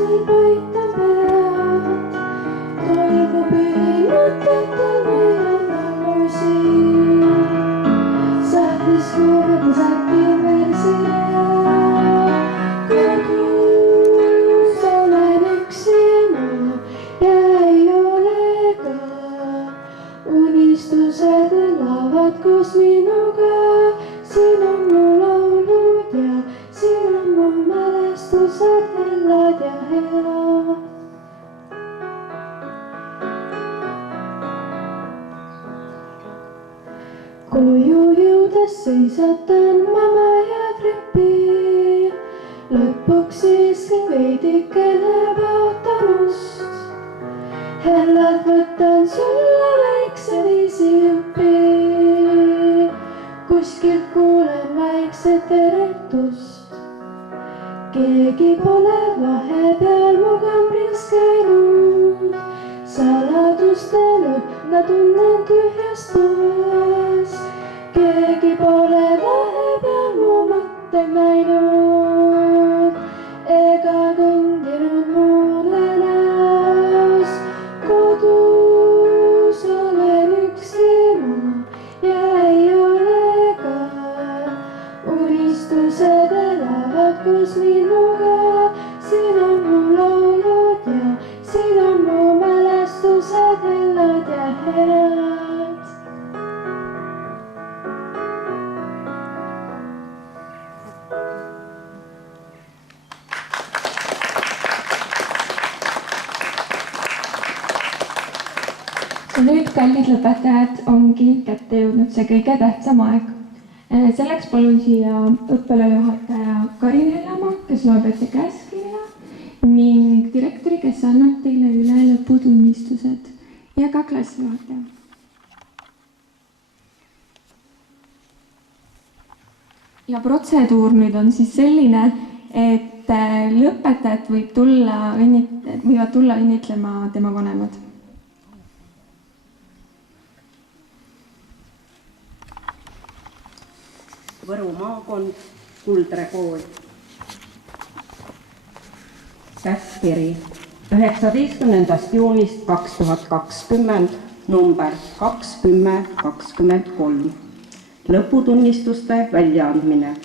meil paitan pead. Tolgu põhimõtetel meil on allusi. Sahtis kuumetas äkki versile. Kodus olen üksi ma ja ei ole ka. Unistused elavad koos minuga. Siin on mu laulud ja siin on mu mälestused hellad ja head. Koju jõudes seisatan mama ja trepi. Lõpuks siiski veidikene paotamust. Hellad võtan sulle väikse viisijupi. Kuskilt kuulen vaikset eretust. Keegi pole vahepeal mu kambris käinud. Saladuste lõhna tunnen tühjas toas. Keegi pole vahepeal mu mõtteid näinud. Ega kõndinud mulle näos. Kodus olen üksi ma ja ei ole ka. Unistused elavad koos minuga. Siin on mu laulud ja siin on mu mälestused hellad ja head. Nüüd, kallid lõpetajad, ongi kätte jõudnud see kõige tähtsam aeg. Selleks palun siia õppealajuhataja Karin Hellemaa, kes loeb ette käskkirja, ning direktori, kes annab teile üle lõputunnistused ja ka klassijuhataja. Ja protseduur nüüd on siis selline, et lõpetajad võivad tulla õnnitlema tema vanemad. Võru maakond, Kuldre kool. Käskkiri 19. juunist 2020, number 2023. Lõputunnistuste väljaandmine.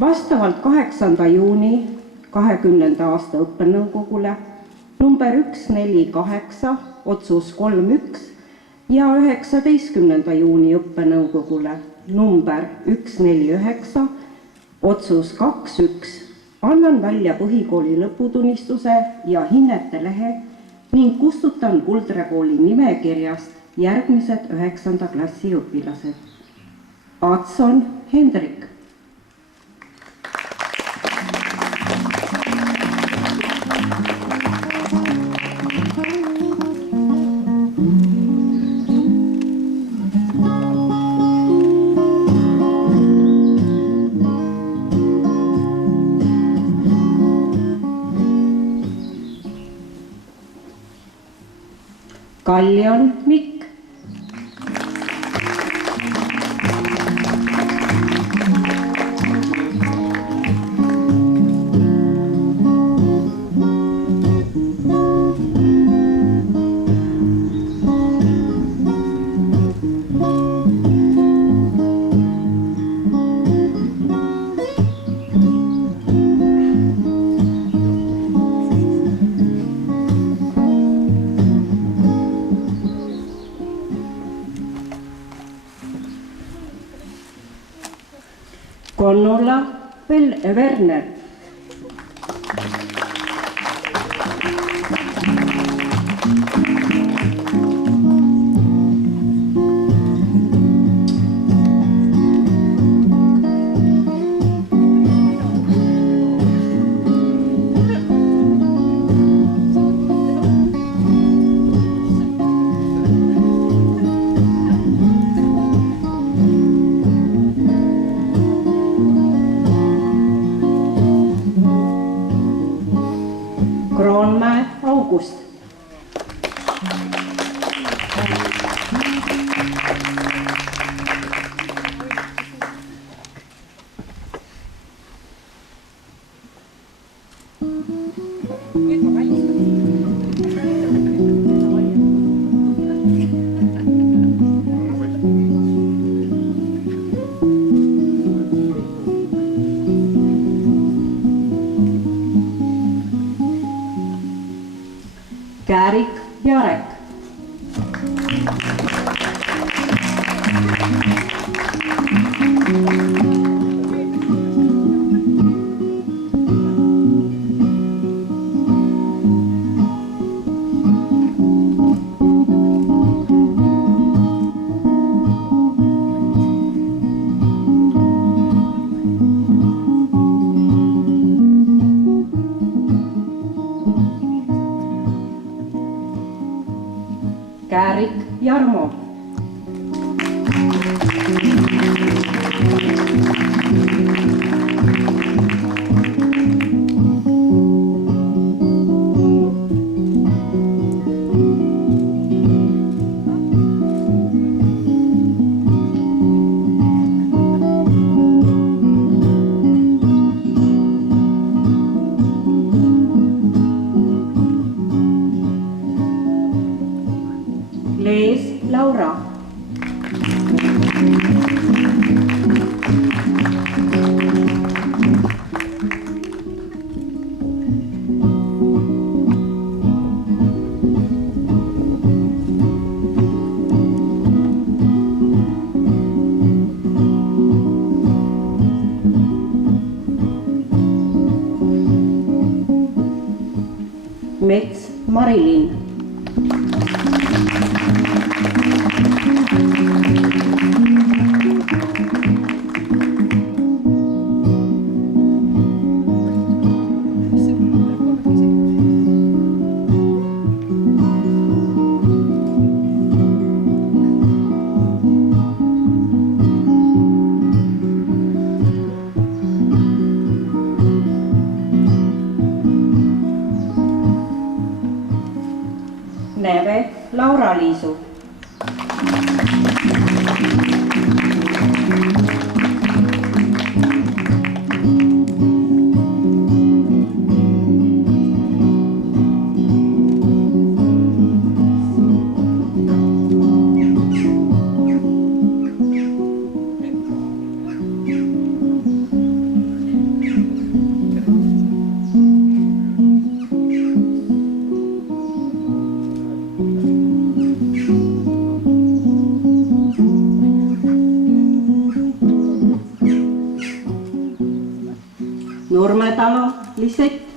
Vastavalt 8. juuni 20. aasta õppenõukogule, number 148, otsus 31 ja 19. juuni õppenõukogule, number 149, otsus 21, annan välja põhikooli lõputunnistuse ja hinnete lehe ning kustutan Kuldre kooli nimekirjast järgmised 9. klassi õpilased. Adson Hendrik. Kallion Mikk. Konnola Werner. Kroonmäe August. Käärik Jarek. Käärik Jarmo. Lees Laura. Mets Marilin. Neve Laura-Liisu. Nurmetalo Lisett.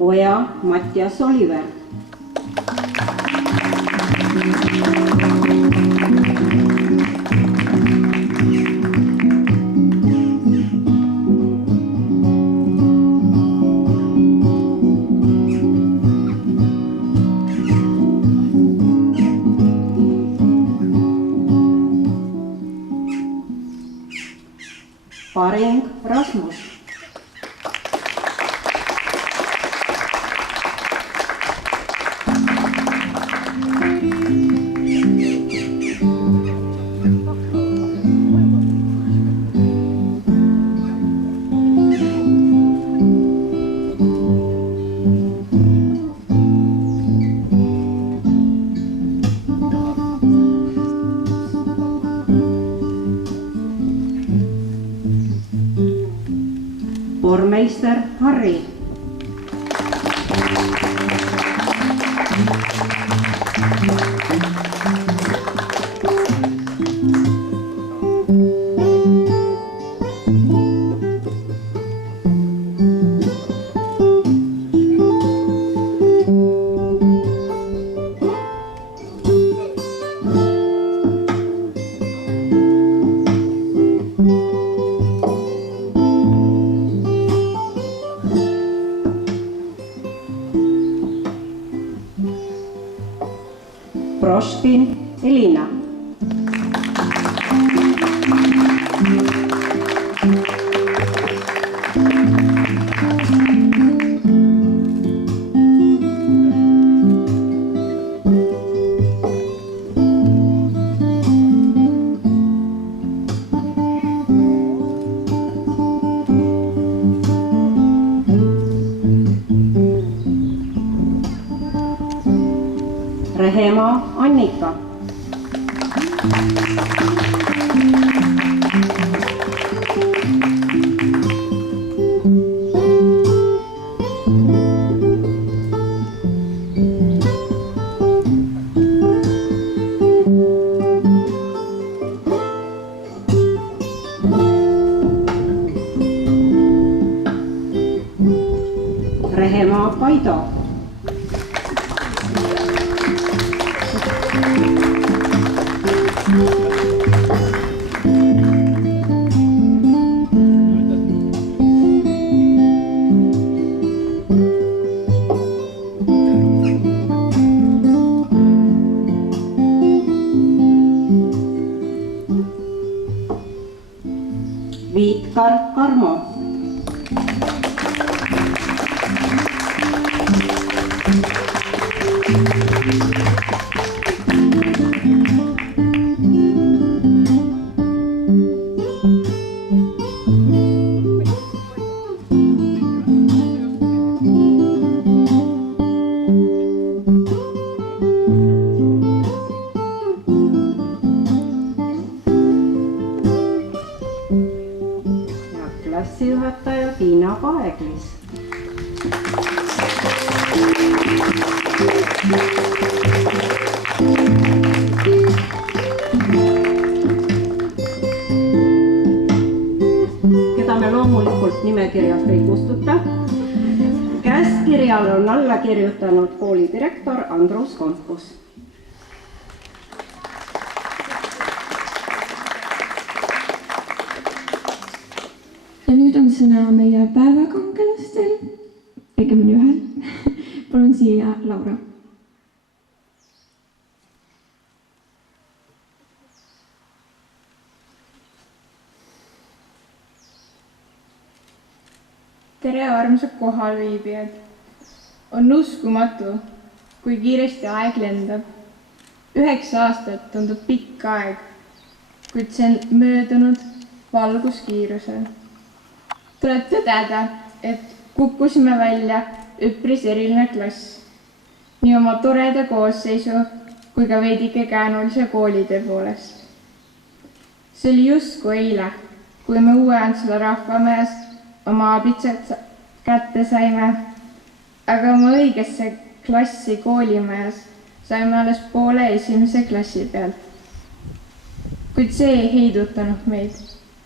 Oja Mattias Oliver. Paring Rasmus. Pormeister Harri. Monika. Rehemaa Kaido. Viitkar Karmo. Klassijuhataja Tiina Paeglis. Keda me loomulikult nimekirjast ei kustuta. Käskkirjale on alla kirjutanud koolidirektor Andrus Konkus. Ja nüüd on sõna meie päevakangelastel, õigemini ühel. Palun siia Laura. Tere armsad kohalviibijad! On uskumatu, kui kiiresti aeg lendab. 9 aastat tundub pikk aeg, kuid see on möödunud valguskiirusel. Tuleb tõdeda, et kukkusime välja üpris eriline klass. Nii oma toreda koosseisu kui ka veidike käänulise koolide poolest. See oli justkui eile, kui me Uue-Antsla rahvamäes oma abitsad kätte saime, aga oma õigesse klassi koolimajas saime alles poole esimese klassi pealt. Kuid see ei heidutanud meid.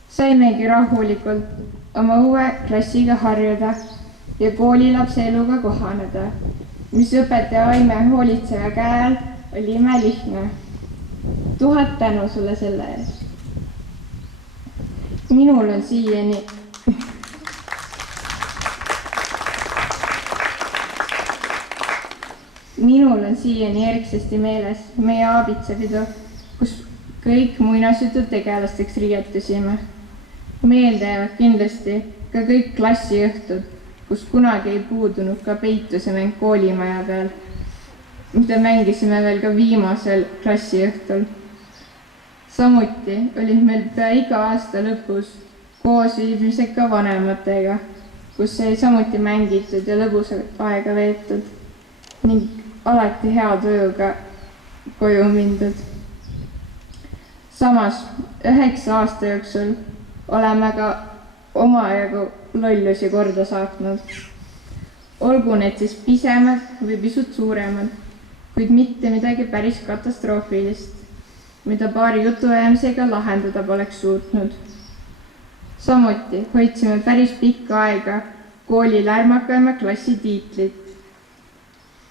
Saimegi rahulikult oma uue klassiga harjuda ja koolilapse eluga kohaneda, mis õpetaja Aime hoolitseja käel oli imelihtne. 1000 tänu sulle selle eest. Minul on siiani erksasti meeles meie aabitsapidu, kus kõik muinasjututegelasteks riietusime. Meelde jäävad kindlasti ka kõik klassiõhtud, kus kunagi ei puudunud ka peitusemäng koolimaja peal, mida mängisime veel ka viimasel klassiõhtul. Samuti olid meil pea iga aasta lõpus koosviibimised ka vanematega, kus sai samuti mängitud ja lõbusat aega veetud ning alati hea tujuga koju mindud. Samas 9 aasta jooksul oleme ka omajagu lollusi korda saatnud. Olgu need siis pisemad või pisut suuremad, kuid mitte midagi päris katastroofilist, mida paari jutuajamisega lahendada poleks suutnud. Samuti hoidsime päris pikka aega kooli lärmakaima klassi tiitlit.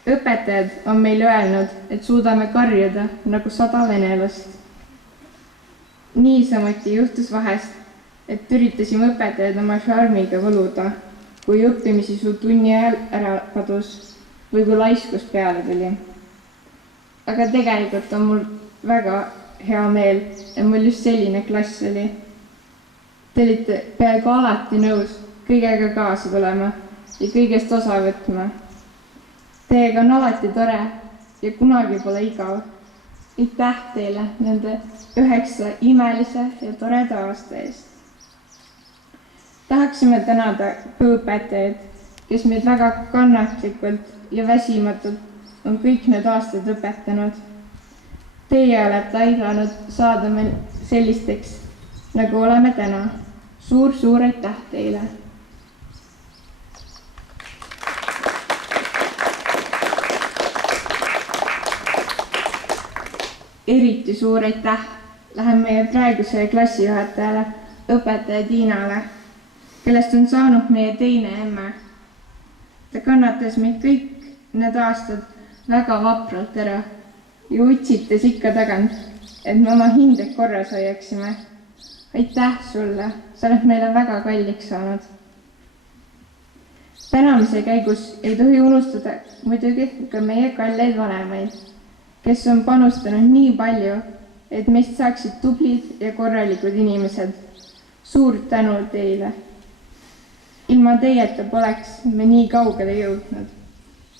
Õpetajad on meil öelnud, et suudame karjuda nagu 100 venelast. Niisamuti juhtus vahest, et üritasime õpetajad oma šarmiga võluda, kui õppimisisu tunni ajal ära kadus või kui laiskus peale tuli. Aga tegelikult on mul väga hea meel, et mul just selline klass oli. Te olite peaaegu alati nõus kõigega kaasa tulema ja kõigest osa võtma. Teiega on alati tore ja kunagi pole igav. Aitäh teile nende 9 imelise ja toreda aasta eest. Tahaksime tänada õpetajaid, kes meid väga kannatlikult ja väsimatult on kõik need aastad õpetanud. Teie olete aidanud saada meil sellisteks, nagu oleme täna. Suur aitäh teile! Eriti suur aitäh läheb meie praegusele klassijuhatajale, õpetaja Tiinale, kellest on saanud meie teine emme. Ta kannatas meid kõik need aastad väga vapralt ära ja utsitas ikka tagant, et me oma hinded korras hoiaksime. Aitäh sulle, sa oled meile väga kalliks saanud. Tänamise käigus ei tohi unustada muidugi ka meie kalleid vanemaid, kes on panustanud nii palju, et meist saaksid tublid ja korralikud inimesed. Suur tänu teile! Ilma teieta poleks me nii kaugele jõudnud.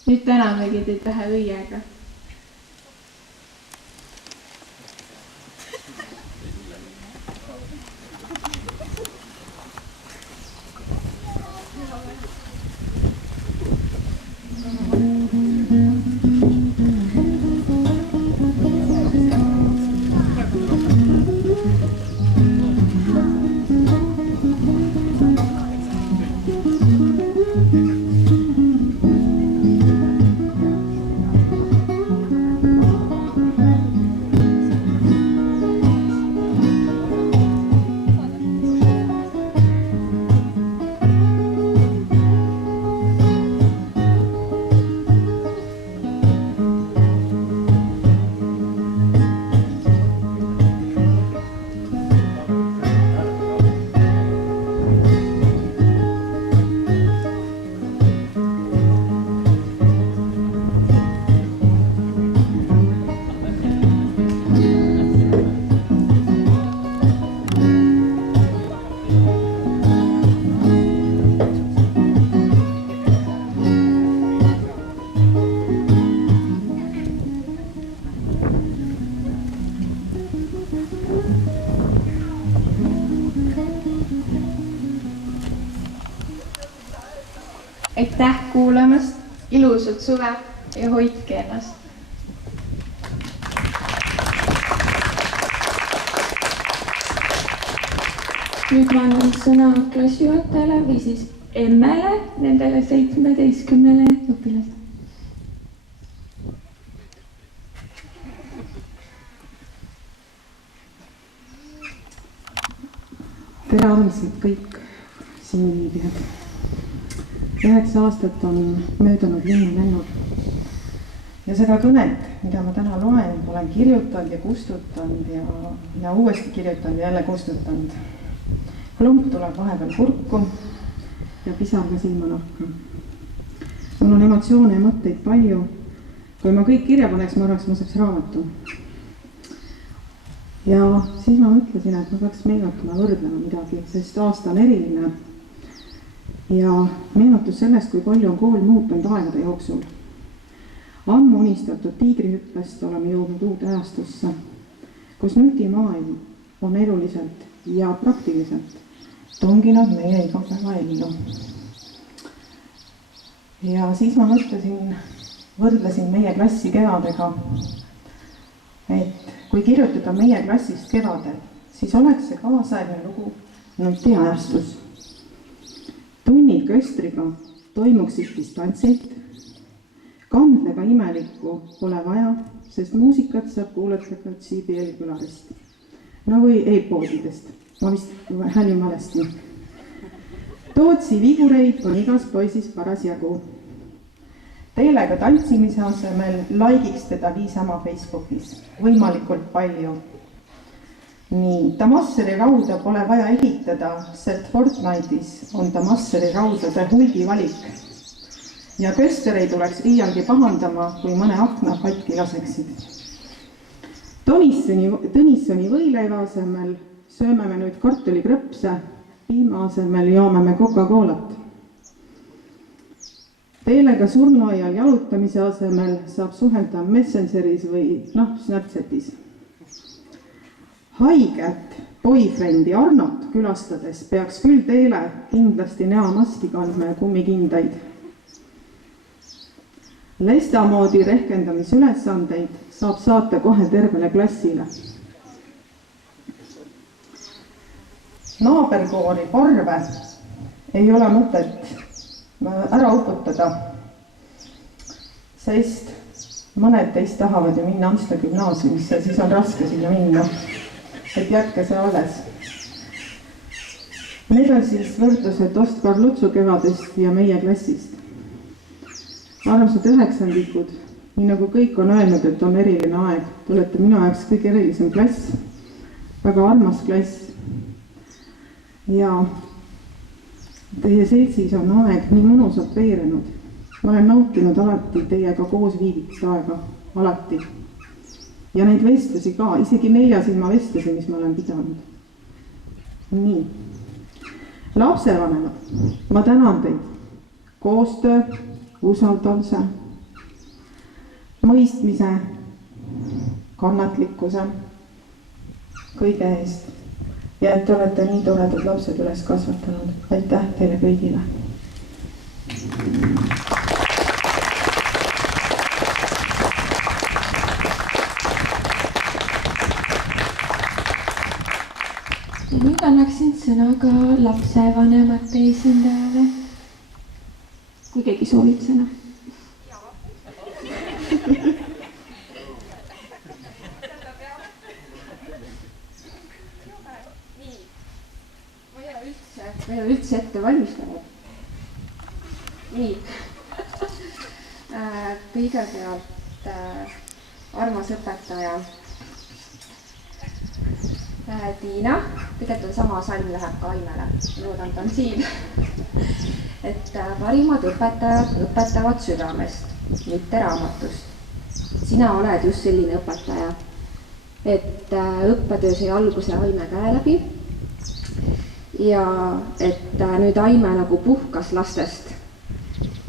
Nüüd tänamegi teid ühe õiega. Aitäh kuulamast, ilusat suve ja hoidke ennast! Nüüd ma annan sõna klassijuhatajale või siis emmele nendele 17 õpilasele. Tere armsad kõik siin viibijad. 9 aastat on möödunud linna-lennul ja seda kõnet, mida ma täna loen, olen kirjutanud ja kustutanud ja uuesti kirjutanud ja jälle kustutanud. Klump tuleb vahepeal kurku ja pisar ka silmanurka. Mul on emotsioone ja mõtteid palju. Kui ma kõik kirja paneks, ma arvaks, ma saaks raamatu. Ja siis ma mõtlesin, et ma peaks meenutama võrdlema midagi, sest aasta on eriline. Ja meenutus sellest, kui palju on kool muutunud aegade jooksul. Ammu unistatud tiigrihüppest oleme jõudnud uude ajastusse, kus nutimaailm on eluliselt ja praktiliselt tunginud meie igapäevaellu. Ja siis ma mõtlesin, võrdlesin meie klassi kevadega, et kui kirjutada meie klassist kevadel, siis oleks see kaasaegne lugu nutiajastus. Tunnid köstriga toimuksid distantsilt, kandlega imelikku pole vaja, sest muusikat saab kuulata ka CBL-külarist. No või e-poodidest, ma vist hälin valesti. Tootsi vigureid on igas poisis parasjagu. Teelega tantsimise asemel laikiks teda viisama Facebookis, võimalikult palju. Nii, Damasseri rauda pole vaja ehitada, sest Fortnite'is on Damasseri raudade hulgi valik. Ja köstereid tuleks iialgi pahandama, kui mõne akna katki laseksid. Tõnissoni võileiva asemel sööme me nüüd kartulikrõpse, piima asemel joome me Coca-Colat. Teelega surnuaial jalutamise asemel saab suhelda Messengeris või Snapchatis. Haiget boyfriendi Arnot külastades peaks küll Teele kindlasti näomaski kandma ja kummikindaid. Lesta moodi rehkendamisülesandeid saab saata kohe tervele klassile. Naaberkoori parve ei ole mõtet ära uputada, sest mõned teist tahavad ju minna Antsla gümnaasiumisse, siis on raske sinna minna, et jätke see alles. Need on siis võrdlused Oskar Lutsu kevadest ja meie klassist. Armsad üheksandikud, nii nagu kõik on öelnud, et on eriline aeg. Te olete minu jaoks kõige erilisem klass, väga armas klass. Ja teie seltsis on aeg nii mõnusalt veerenud. Ma olen nautinud alati teiega koos viibitud aega, alati. Ja neid vestlusi ka, isegi 4 silma vestlusi, mis ma olen pidanud. Nii. Lapsevanemad, ma tänan teid. Koostöö, usaldavuse, mõistmise, kannatlikkuse, kõige eest. Ja et te olete nii toredad lapsed üles kasvatanud. Aitäh teile kõigile. Ja nüüd annaksin sõna ka lapsevanemate esindajale, kui keegi soovib sõna. Ma ei ole üldse ette valmistanud. Nii. Kõigepealt armas õpetaja Tiina, tegelikult on sama salm läheb ka Aimele, loodan ta on siin. Et parimad õpetajad õpetavad südamest, mitte raamatust. Sina oled just selline õpetaja, et õppetöö sai alguse Aime käe läbi ja et nüüd Aime nagu puhkas lastest.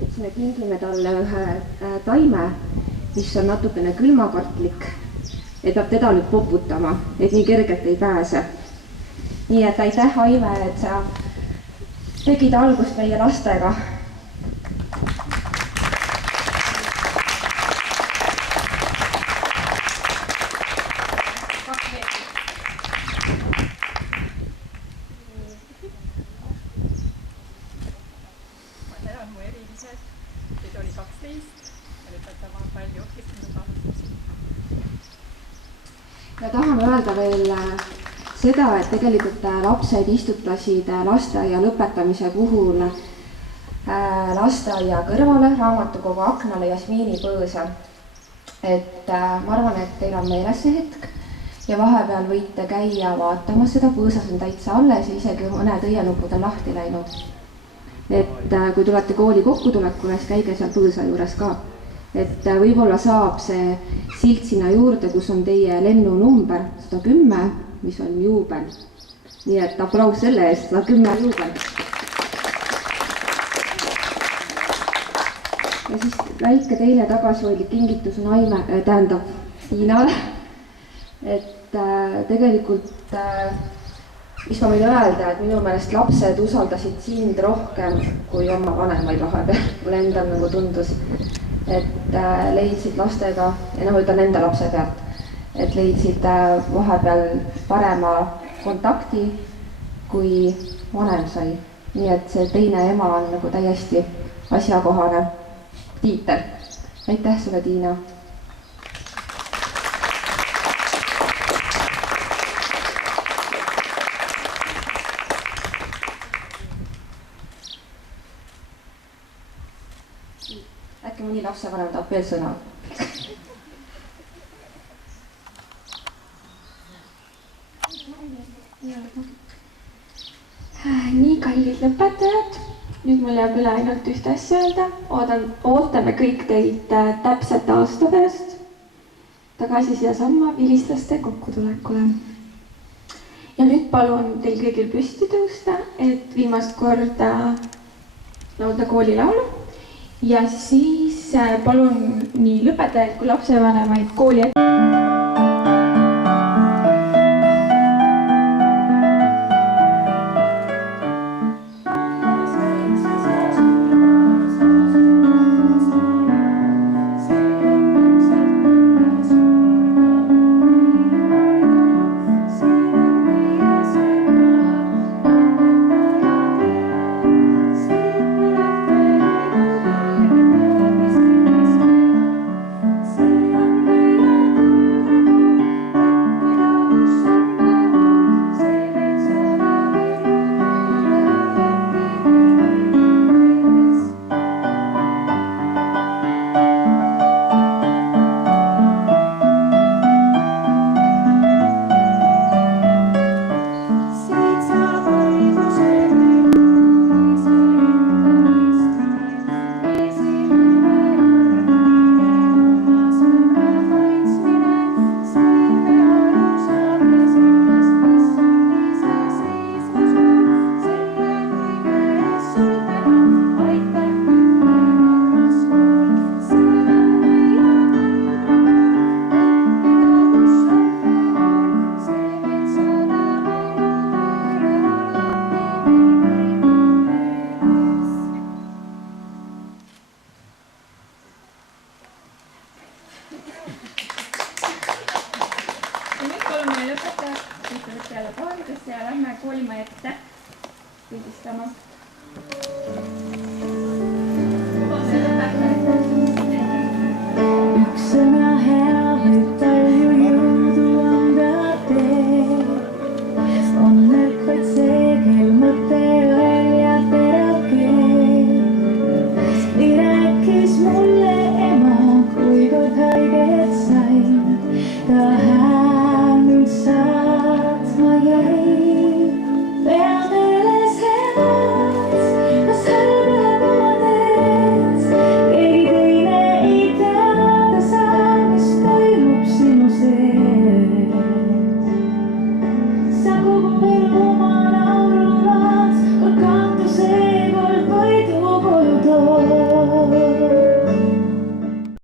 Et me kingime talle ühe taime, mis on natukene külmakartlik, et peab teda nüüd poputama, et nii kergelt ei pääse. Nii et aitäh, Aime, et sa tegid algust meie lastega. Ma tänan mu erilised, teid oli 12 ja lõpetama palju õppinud. Ja tahame öelda veel seda, et tegelikult lapsed istutasid lasteaia lõpetamise puhul lasteaia kõrvale, raamatukogu aknale Jasmiini põõsa. Et ma arvan, et teil on meeles see hetk ja vahepeal võite käia vaatamas seda, põõsas on täitsa alles ja isegi mõned õienupud on lahti läinud. Et kui tulete kooli kokkutulekule, siis käige seal põõsa juures ka. Et võib-olla saab see silt sinna juurde, kus on teie lennunumber 110, mis on juubel. Nii et aplaus selle eest, 110 juubel. Ja siis väike teine tagasihoidlik kingitus on Aime, tähendab Tiinale. Et tegelikult, mis ma võin öelda, et minu meelest lapsed usaldasid sind rohkem kui oma vanemaid vahepeal. Mulle endal nagu tundus. Et leidsid lastega, ja ma ütlen enda lapse pealt, et leidsid vahepeal parema kontakti, kui vanem sai. Nii et see teine ema on nagu täiesti asjakohane tiitel. Aitäh sulle, Tiina! Äkki mõni lapsevanem tahab veel sõna? Nii kallid lõpetajad, nüüd mul jääb üle ainult ühte asja öelda. Ootame kõik teid täpselt aasta pärast tagasi siia samma vilistlaste kokkutulekule. Ja nüüd palun teil kõigil püsti tõusta, et viimast korda laulda koolilaulu. Ja siis palun nii lõpetajaid kui lapsevanemaid kooli laudadesse ja lähme koolimaja ette pildistama.